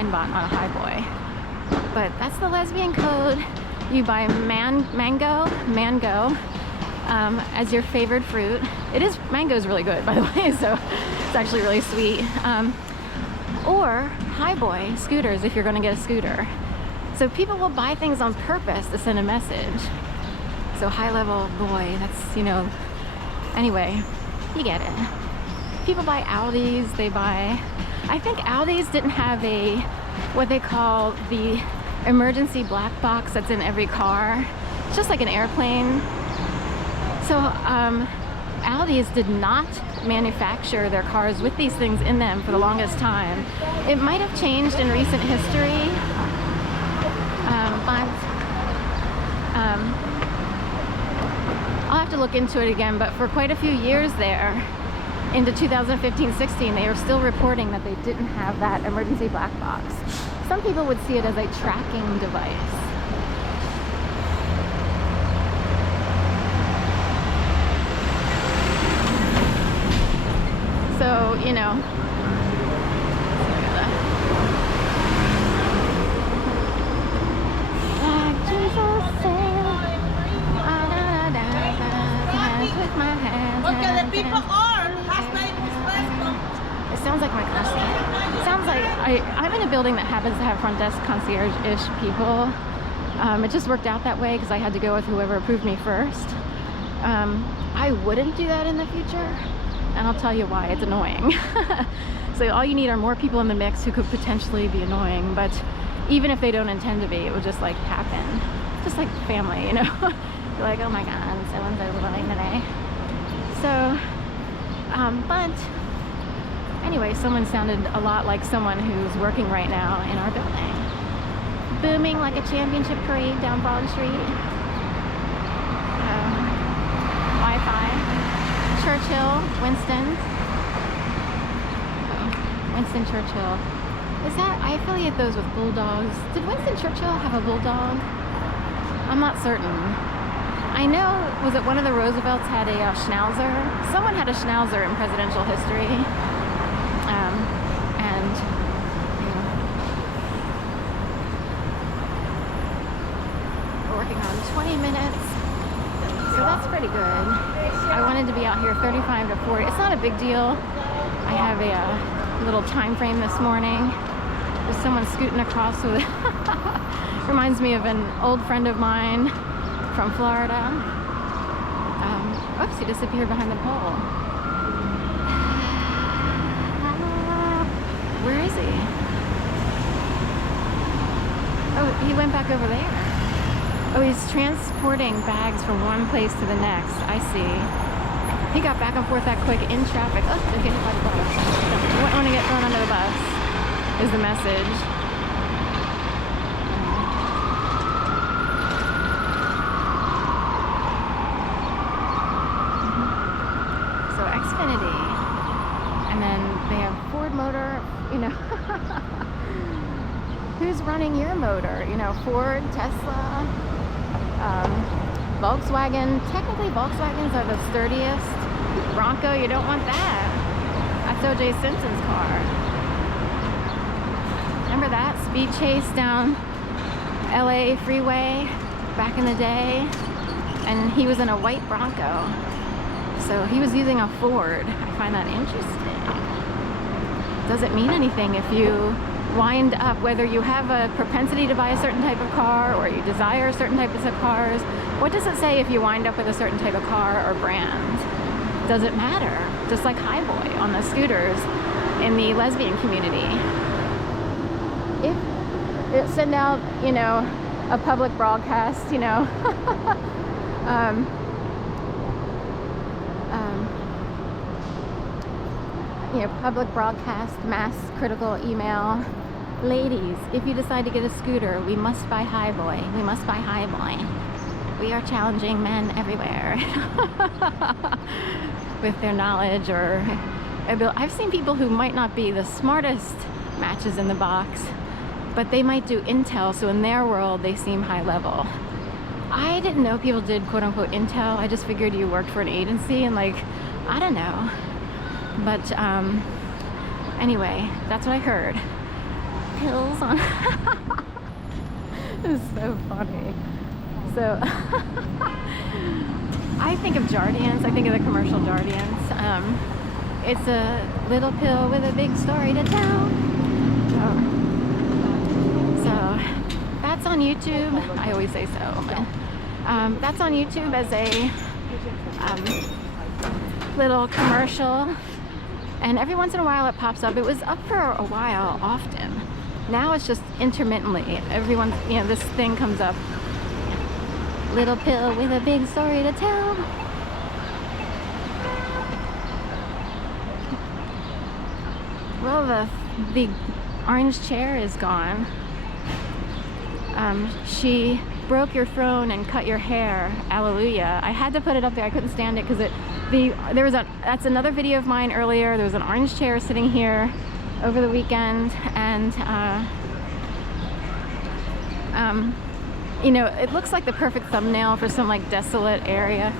wine bottle, not a Hiboy. But that's the lesbian code. You buy mango as your favored fruit. Mango is really good, by the way, so it's actually really sweet. Or Hiboy scooters if you're going to get a scooter. So people will buy things on purpose to send a message. So high level boy, that's, you know, anyway, you get it. People buy Audis, I think Audis didn't have what they call the emergency black box that's in every car. It's just like an airplane. So Audis did not manufacture their cars with these things in them for the longest time. It might have changed in recent history, I'll have to look into it again, but for quite a few years there, into 2015-16, they were still reporting that they didn't have that emergency black box. Some people would see it as a tracking device. So, you know, like Jesus said, with my hands. Okay, the people are. It sounds like my concierge. It sounds like I'm in a building that happens to have front desk concierge-ish people. It just worked out that way because I had to go with whoever approved me first. I wouldn't do that in the future. And I'll tell you why. It's annoying. So all you need are more people in the mix who could potentially be annoying, but even if they don't intend to be, it would just like happen. Just like family, you know? You're like, oh my god, so-and-so's living today. So, but anyway, someone sounded a lot like someone who's working right now in our building. Booming like a championship parade down Broad Street. Wi-Fi. Churchill, Winston. Winston Churchill. I affiliate those with bulldogs. Did Winston Churchill have a bulldog? I'm not certain. I know, was it one of the Roosevelts had a Schnauzer? Someone had a Schnauzer in presidential history. And, you know, we're working on 20 minutes. So that's pretty good. I wanted to be out here 35 to 40. It's not a big deal. I have a little time frame this morning. There's someone scooting across with reminds me of an old friend of mine from Florida. Oops, he disappeared behind the pole. Where is he? Oh, he went back over there. Oh, he's transporting bags from one place to the next. I see. He got back and forth that quick in traffic. Oh, don't get hit by the bus. You wouldn't want to get thrown under the bus, is the message. So Xfinity. And then they have Ford Motor, you know. Who's running your motor? You know, Ford, Tesla, Volkswagen. Technically, Volkswagens are the sturdiest. Bronco, you don't want that. That's O.J. Simpson's car. Remember that? Speed chase down LA freeway back in the day. And he was in a white Bronco. So he was using a Ford. I find that interesting. Doesn't mean anything if you wind up, whether you have a propensity to buy a certain type of car or you desire certain types of cars. What does it say if you wind up with a certain type of car or brand? Doesn't matter. Just like Hiboy on the scooters in the lesbian community. If it send out, you know, a public broadcast, you know, you know, public broadcast, mass critical email. Ladies, if you decide to get a scooter, we must buy Hiboy. We must buy Hiboy. We are challenging men everywhere with their knowledge or ability. I've seen people who might not be the smartest matches in the box, but they might do intel, so in their world they seem high level. I didn't know people did quote unquote intel. I just figured you worked for an agency and like, I don't know. But anyway, that's what I heard. pills on. It's so funny. So I think of Jardians, I think of the commercial Jardians. It's a little pill with a big story to tell. So that's on YouTube. I always say so, but that's on YouTube as a little commercial, and every once in a while it pops up. It was up for a while often. Now it's just intermittently. Everyone, you know, this thing comes up. Little pill with a big story to tell. Well, the orange chair is gone. She broke your throne and cut your hair. Alleluia. I had to put it up there. I couldn't stand it because that's another video of mine earlier. There was an orange chair sitting here over the weekend, and you know, it looks like the perfect thumbnail for some like desolate area,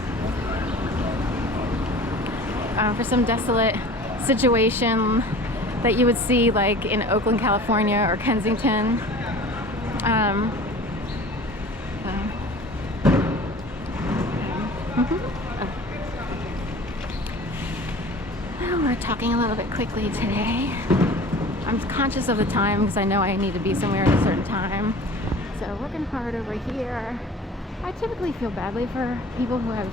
for some desolate situation that you would see like in Oakland, California, or Kensington. We're talking a little bit quickly today. I'm conscious of the time because I know I need to be somewhere at a certain time. So working hard over here. I typically feel badly for people who have,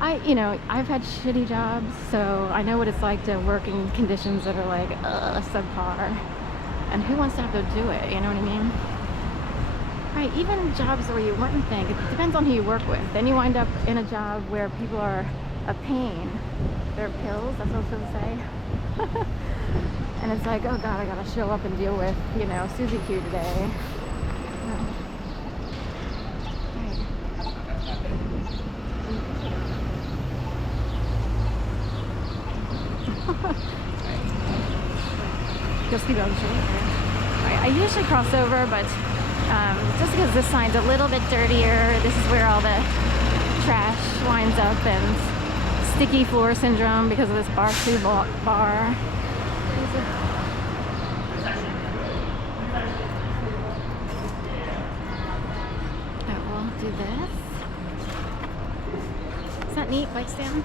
I've had shitty jobs, so I know what it's like to work in conditions that are like subpar. And who wants to have to do it? You know what I mean? Right, even jobs where you wouldn't think, it depends on who you work with. Then you wind up in a job where people are a pain. They're pills, that's what I was going to say. And it's like, oh God, I gotta show up and deal with, you know, Susie Q today. Just keep going straight. I usually cross over, but just because this sign's a little bit dirtier, this is where all the trash winds up, and sticky floor syndrome because of this bar-to bar. We'll do this. Is that neat? Bike stand?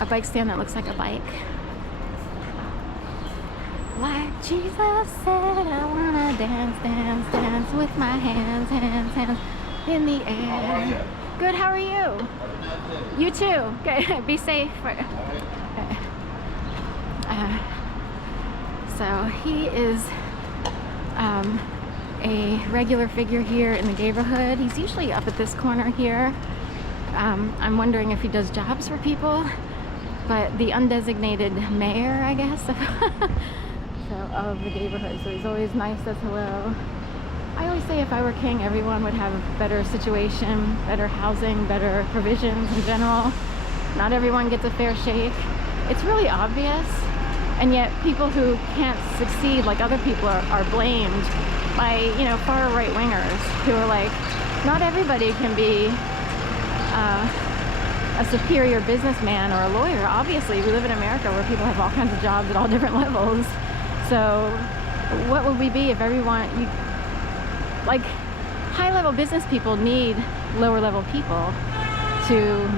A bike stand that looks like a bike. Like Jesus said, I wanna dance, dance, dance with my hands, hands, hands in the air. Good, how are you? You too. Okay, be safe. Okay. So he is a regular figure here in the neighborhood. He's usually up at this corner here. I'm wondering if he does jobs for people, but the undesignated mayor, I guess, of the neighborhood. So he's always nice, says hello. I always say if I were king, everyone would have a better situation, better housing, better provisions in general. Not everyone gets a fair shake. It's really obvious, and yet people who can't succeed like other people are blamed by, you know, far right wingers who are like, not everybody can be a superior businessman or a lawyer. Obviously, we live in America where people have all kinds of jobs at all different levels. So what would we be if everyone, like, high-level business people need lower-level people to